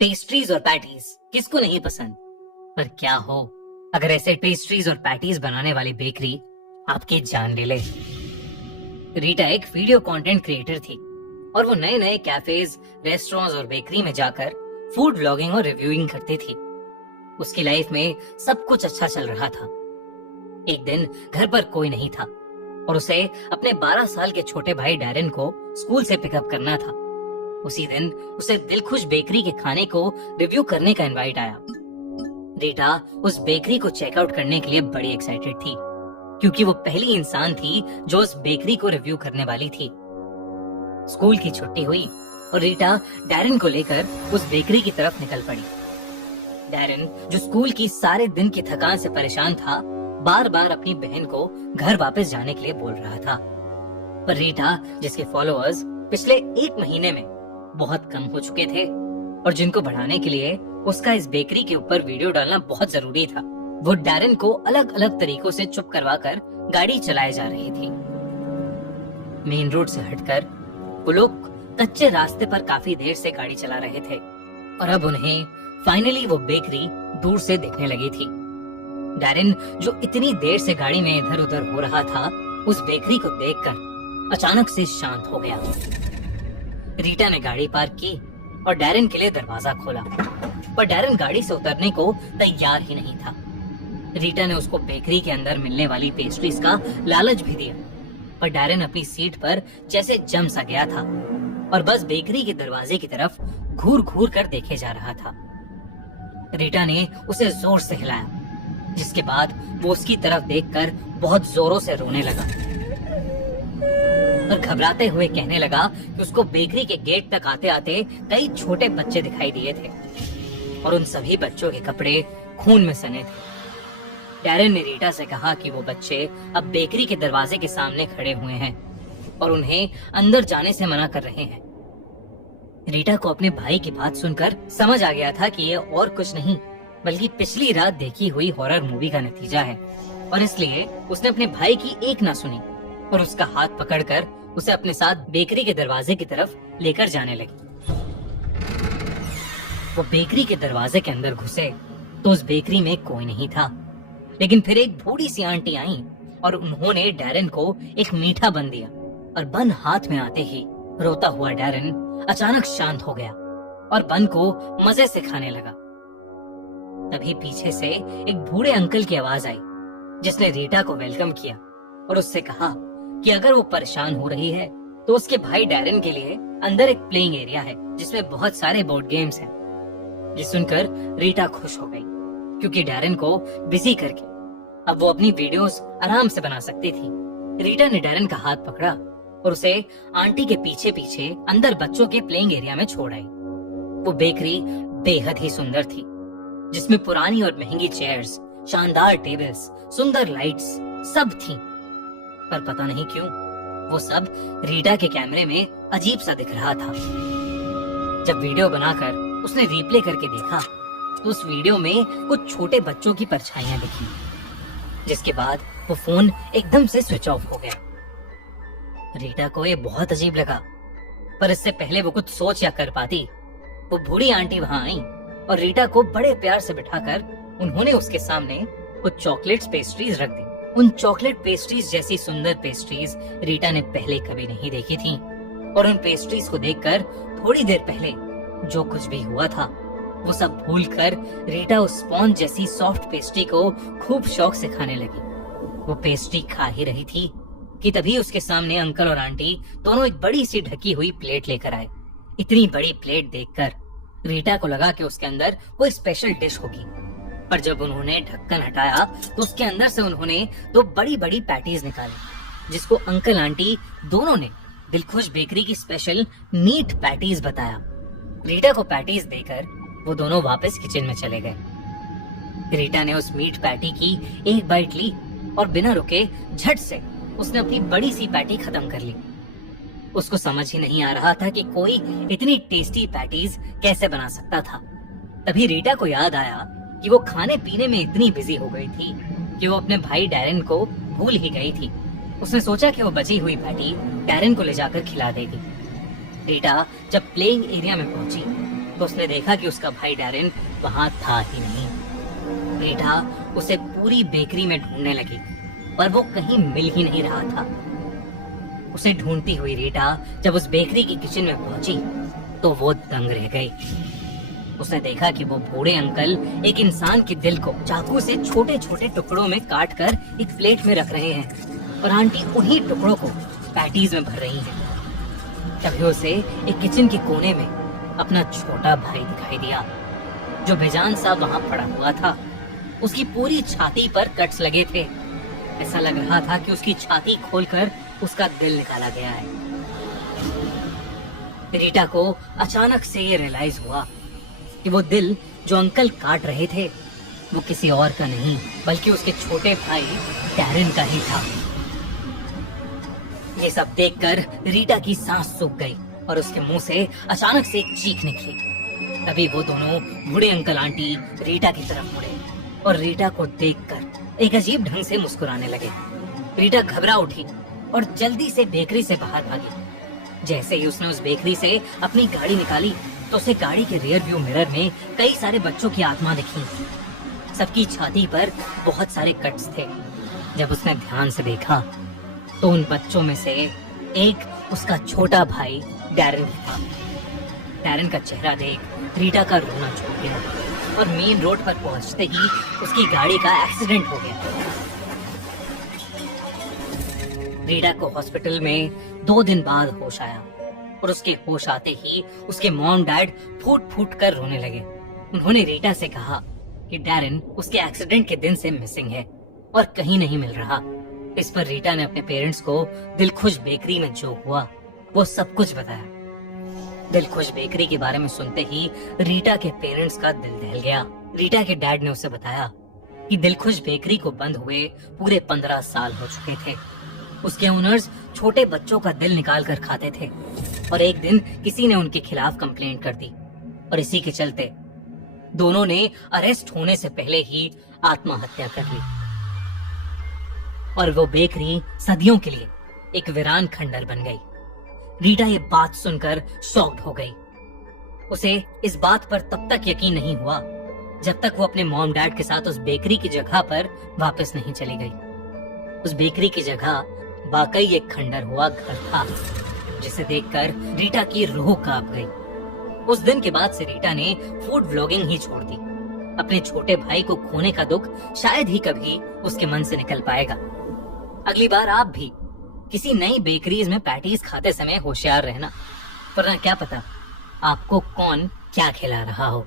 Pastries और patties किसको नहीं पसंद। पर क्या हो अगर ऐसे पेस्ट्रीज और पैटीज बनाने वाली बेकरी आपकी जान ले ले। रीटा एक वीडियो कंटेंट क्रिएटर थी और वो नए नए कैफेज, रेस्टोरेंट्स और बेकरी में जाकर फूड व्लॉगिंग और रिव्यूइंग करती थी। उसकी लाइफ में सब कुछ अच्छा चल रहा था। एक दिन घर पर कोई नहीं था और उसे अपने 12 साल के छोटे भाई डैरेन को स्कूल से पिकअप करना था। उसी दिन उसे दिलखुश बेकरी के खाने को रिव्यू करने का इनवाइट आया। रीटा उस बेकरी को चेकआउट करने के लिए बड़ी एक्साइटेड थी क्योंकि वो पहली इंसान थी जो उस बेकरी को रिव्यू करने वाली थी। स्कूल की छुट्टी हुई और रीटा डैरेन को लेकर उस बेकरी की तरफ निकल पड़ी। डैरेन, जो स्कूल की सारे दिन की थकान से परेशान था, बार बार अपनी बहन को घर वापस जाने के लिए बोल रहा था। पर रीटा, जिसके फॉलोअर्स पिछले 1 महीने में बहुत कम हो चुके थे और जिनको बढ़ाने के लिए उसका इस बेकरी के ऊपर वीडियो डालना बहुत जरूरी था, वो डैरेन को अलग अलग तरीकों से चुप करवाकर गाड़ी चलाए जा रही थी। मेन रोड से हटकर वो लोग कच्चे रास्ते पर काफी देर से गाड़ी चला रहे थे और अब उन्हें फाइनली वो बेकरी दूर से दिखने लगी थी। डैरेन, जो इतनी देर से गाड़ी में इधर उधर हो रहा था, उस बेकरी को देखकर अचानक से शांत हो गया। रीटा ने गाड़ी पार्क की और डैरेन के लिए दरवाजा खोला, पर डैरेन गाड़ी से उतरने को तैयार ही नहीं था। रीटा ने उसको बेकरी के अंदर मिलने वाली पेस्ट्रीज का लालच भी दिया, पर डैरेन अपनी सीट पर जैसे जम सा गया था और बस बेकरी के दरवाजे की तरफ घूर घूर कर देखे जा रहा था। रीटा ने उसे जोर से हिलाया, जिसके बाद वो उसकी तरफ देखकर बहुत जोरों से रोने लगा और घबराते हुए कहने लगा कि उसको बेकरी के गेट तक आते आते कई छोटे बच्चे दिखाई दिए थे और उन सभी बच्चों के कपड़े खून में सने थे। डैरेन ने रीटा से कहा कि वो बच्चे अब बेकरी के दरवाजे के सामने खड़े हुए हैं और उन्हें अंदर जाने से मना कर रहे हैं। रीटा को अपने भाई की बात सुनकर समझ आ गया था कि ये और कुछ नहीं बल्कि पिछली रात देखी हुई हॉरर मूवी का नतीजा है और इसलिए उसने अपने भाई की एक ना सुनी और उसका हाथ पकड़कर उसे अपने साथ बेकरी के दरवाजे की तरफ लेकर जाने लगी। वो बेकरी के दरवाजे के अंदर घुसे तो उस बेकरी में कोई नहीं था, लेकिन फिर एक बूढ़ी सी आंटी आई और उन्होंने डैरेन को एक मीठा बन दिया और बन हाथ में आते ही रोता हुआ डैरेन अचानक शांत हो गया और बन को मजे से खाने लगा। तभी पीछे से एक बूढ़े अंकल की आवाज आई जिसने रीटा को वेलकम किया और उससे कहा कि अगर वो परेशान हो रही है तो उसके भाई डैरेन के लिए अंदर एक प्लेइंग एरिया है जिसमें बहुत सारे बोर्ड गेम्स हैं। ये सुनकर रीटा खुश हो गई क्योंकि डैरेन को बिजी करके अब वो अपनी वीडियोस आराम से बना सकती थी। रीटा ने डैरेन का हाथ पकड़ा और उसे आंटी के पीछे पीछे अंदर बच्चों के प्लेइंग एरिया में छोड़ आई। वो बेकरी बेहद ही सुंदर थी जिसमें पुरानी और महंगी चेयर्स, शानदार टेबल्स, सुंदर लाइट्स सब थी। पर पता नहीं क्यों वो सब रीटा के कैमरे में अजीब सा दिख रहा था। जब वीडियो बनाकर उसने रिप्ले करके देखा तो उस वीडियो में कुछ छोटे बच्चों की परछाइयां दिखी, जिसके बाद वो फोन एकदम से स्विच ऑफ हो गया। रीटा को ये बहुत अजीब लगा, पर इससे पहले वो कुछ सोच या कर पाती, वो बूढ़ी आंटी वहां आई और रीटा को बड़े प्यार से बिठाकर उन्होंने उसके सामने कुछ चॉकलेट्स पेस्ट्रीज रख दी। उन चॉकलेट पेस्ट्रीज जैसी सुंदर पेस्ट्रीज रीटा ने पहले कभी नहीं देखी थी और उन पेस्ट्रीज को देखकर थोड़ी देर पहले जो कुछ भी हुआ था वो सब भूलकर रीटा उस स्पॉन्ज जैसी सॉफ्ट पेस्ट्री को खूब शौक से खाने लगी। वो पेस्ट्री खा ही रही थी कि तभी उसके सामने अंकल और आंटी दोनों एक बड़ी सी ढकी हुई प्लेट लेकर आए। इतनी बड़ी प्लेट देखकर रीटा को लगा कि उसके अंदर कोई स्पेशल डिश होगी, पर जब उन्होंने ढक्कन हटाया तो उसके अंदर से उन्होंने 2 बड़ी बड़ी पैटीज निकाली जिसको अंकल आंटी दोनों ने दिलखुश बेकरी की स्पेशल मीट पैटीज बताया। रीटा को पैटीज देकर वो दोनों वापस किचन में चले गए। रीटा ने उस मीट पैटी की एक बाइट ली और बिना रुके झट से उसने अपनी बड़ी सी पैटी खत्म कर ली। उसको समझ ही नहीं आ रहा था कि कोई इतनी टेस्टी पैटीज कैसे बना सकता था। तभी रीटा को याद आया कि वो खाने पीने में इतनी बिजी हो गई थी कि वो अपने भाई डैरेन को भूल ही गई थी। उसने सोचा कि वो बची हुई पैटी डैरेन को ले जाकर खिला देगी। रीटा जब प्लेइंग एरिया में पहुंची तो उसने देखा कि उसका भाई डैरेन वहां था ही नहीं। रीटा उसे पूरी बेकरी में ढूंढने लगी, पर वो कहीं मिल ही नहीं रहा था। उसे ढूंढती हुई रीटा जब उस बेकरी की किचन में पहुंची तो वो दंग रह गई। उसने देखा कि वो बूढ़े अंकल एक इंसान के दिल को चाकू से छोटे छोटे टुकड़ों में काट कर एक प्लेट में रख रहे हैं और आंटी उन्हीं टुकड़ों को पैटीज में भर रही हैं। तभी उसे एक किचन के कोने में अपना छोटा भाई दिखाई दिया, जो बेजान सा वहां पड़ा हुआ था। उसकी पूरी छाती पर कट्स लगे थे। ऐसा लग रहा था कि उसकी छाती खोलकर उसका दिल निकाला गया है। रीटा को अचानक से ये रियलाइज हुआ कि वो दिल जो अंकल काट रहे थे वो किसी और का नहीं बल्कि उसके छोटे भाई डैरेन का ही था। ये सब देखकर रीटा की सांस सूख गई और उसके मुंह से अचानक से एक चीख निकली। तभी वो दोनों बूढ़े अंकल आंटी रीटा की तरफ मुड़े और रीटा को देखकर एक अजीब ढंग से मुस्कुराने लगे। रीटा घबरा उठी और जल्दी से बेकरी से बाहर भागी। जैसे ही उसने उस बेकरी से अपनी गाड़ी निकाली तो उसे गाड़ी के रियर व्यू मिरर में कई सारे बच्चों की आत्मा दिखी। सबकी छाती पर बहुत सारे कट्स थे। जब उसने ध्यान से देखा तो उन बच्चों में से एक उसका छोटा भाई डैरेन था। डैरेन का चेहरा देख रीटा का रोना छूट गया और मेन रोड पर पहुंचते ही उसकी गाड़ी का एक्सीडेंट हो गया। रीटा को हॉस्पिटल में 2 दिन बाद होश आया और उसके होश आते ही उसके मॉम डैड फूट फूट कर रोने लगे। उन्होंने रीटा से कहा कि डैरेन उसके एक्सीडेंट के दिन से मिसिंग है और कहीं नहीं मिल रहा। इस पर रीटा ने अपने पेरेंट्स को दिलखुश बेकरी में जो हुआ वो सब कुछ बताया। दिलखुश बेकरी के बारे में सुनते ही रीटा के पेरेंट्स का दिल दहल गया। रीटा के डैड ने उसे बताया कि दिलखुश बेकरी को बंद हुए पूरे 15 साल हो चुके थे। उसके ओनर्स छोटे बच्चों का दिल निकाल कर खाते थे और एक दिन किसी ने उनके खिलाफ कंप्लेंट कर दी और इसी के चलते दोनों ने अरेस्ट होने से पहले ही आत्महत्या कर ली और वो बेकरी सदियों के लिए एक वीरान खंडर बन गई। रीटा ये बात सुनकर शॉक्ड हो गई। उसे इस बात पर तब तक यकीन नहीं हुआ जब तक वो अपने मॉम डैड के साथ उस बेकरी की जगह पर वापस नहीं चली गई। उस बेकरी की जगह वाकई एक खंडर हुआ घर था, जिसे देखकर रीटा की रूह कांप गई। उस दिन के बाद से रीटा ने फूड व्लॉगिंग ही छोड़ दी। अपने छोटे भाई को खोने का दुख शायद ही कभी उसके मन से निकल पाएगा। अगली बार आप भी किसी नई बेकरीज में पैटीज खाते समय होशियार रहना, वरना क्या पता आपको कौन क्या खिला रहा हो।